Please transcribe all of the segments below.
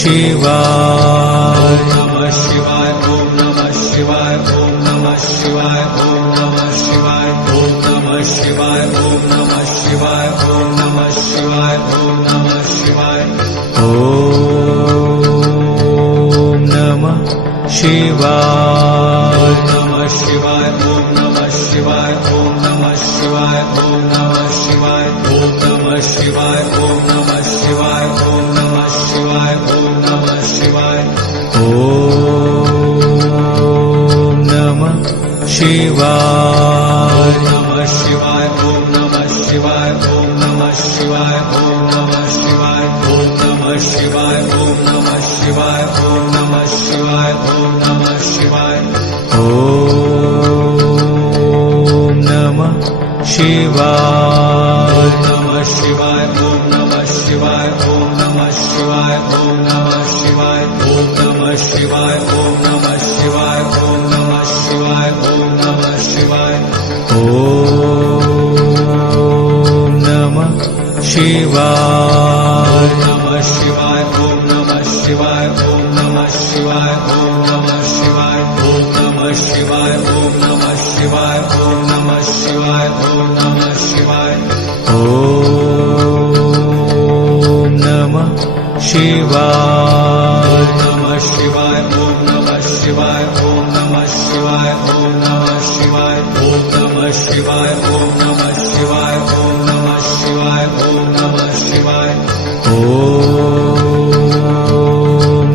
शिवाय नमः शिवाय ओम नमः शिवाय ओम नमः शिवाय ओम नमः शिवाय ओम नमः शिवाय ओम नमः शिवाय ओम नमः शिवाय ओम नमः शिवाय ओम नमः शिवाय नमः शिवाय ओम नमः शिवाय ओम नमः शिवाय ओम नमः शिवाय ओम नमः शिवाय ओम नमः शिवाय ओम नमः शिवाय ओम नमः शिवाय ओम नमः शिवाय नमः शिवाय ओम नमः शिवाय ओम नमः शिवाय ओम नमः शिवाय ओम नमः शिवाय ओम नमः शिवाय ओम नमः शिवाय ओम नमः शिवाय ओम नमः शिवाय नमः शिवाय ओम नमः शिवाय ओम नमः शिवाय ओम नमः शिवाय ओम नमः शिवाय ओम नमः शिवाय ओम नमः शिवाय ओम नमः शिवाय ओम नमः शिवाय नमः शिवाय ओम नमः शिवाय ओम नमः शिवाय ओम नमः शिवाय ओम नमः शिवाय ओम नमः शिवाय ओम नमः शिवाय ओम नमः शिवाय ओम नमः शिवाय नमः शिवाय ओम नमः शिवाय ओम नमः शिवाय ओम नमः शिवाय ओम नमः शिवाय ओम नमः शिवाय ओम नमः शिवाय ओम नमः शिवाय ओम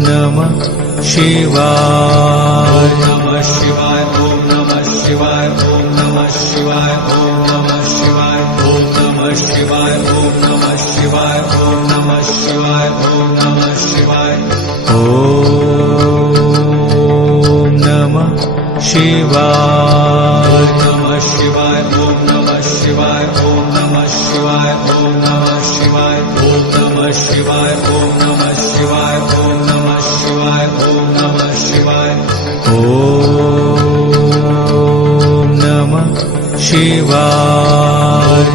नमः शिवाय नमः शिवाय ओम नमः शिवाय ओम नमः शिवाय ओम नमः शिवाय ओम नमः शिवाय ओम नमः शिवाय ओम नमः शिवाय ओम नमः शिवाय ओम नमः शिवाय नमः शिवाय ओम नमः शिवाय ओम नमः शिवाय ओम नमः शिवाय ओम नमः शिवाय ओम नमः शिवाय ओम नमः शिवाय ओम नमः शिवाय ओम नमः शिवाय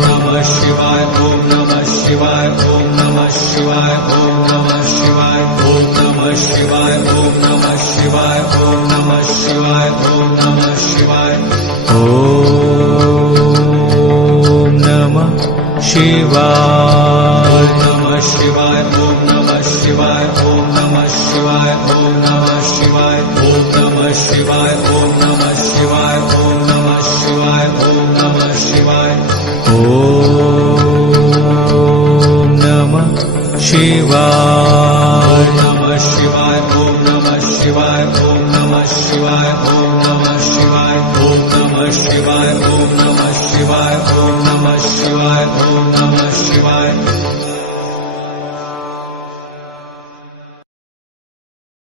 नमः शिवाय ओम नमः शिवाय ओम नमः शिवाय ओम नमः शिवाय ओम नमः शिवाय ओम नमः शिवाय ओम नमः शिवाय ओम नमः शिवाय ओम नमः शिवाय नमः शिवाय ओम नमः शिवाय ओम नमः शिवाय ओम नमः शिवाय ओम नमः शिवाय ओम नमः शिवाय ओम नमः शिवाय ओम नमः शिवाय ओम नमः शिवाय नमः शिवाय ओम नमः शिवाय ओम नमः शिवाय ओम नमः शिवाय ओम नमः शिवाय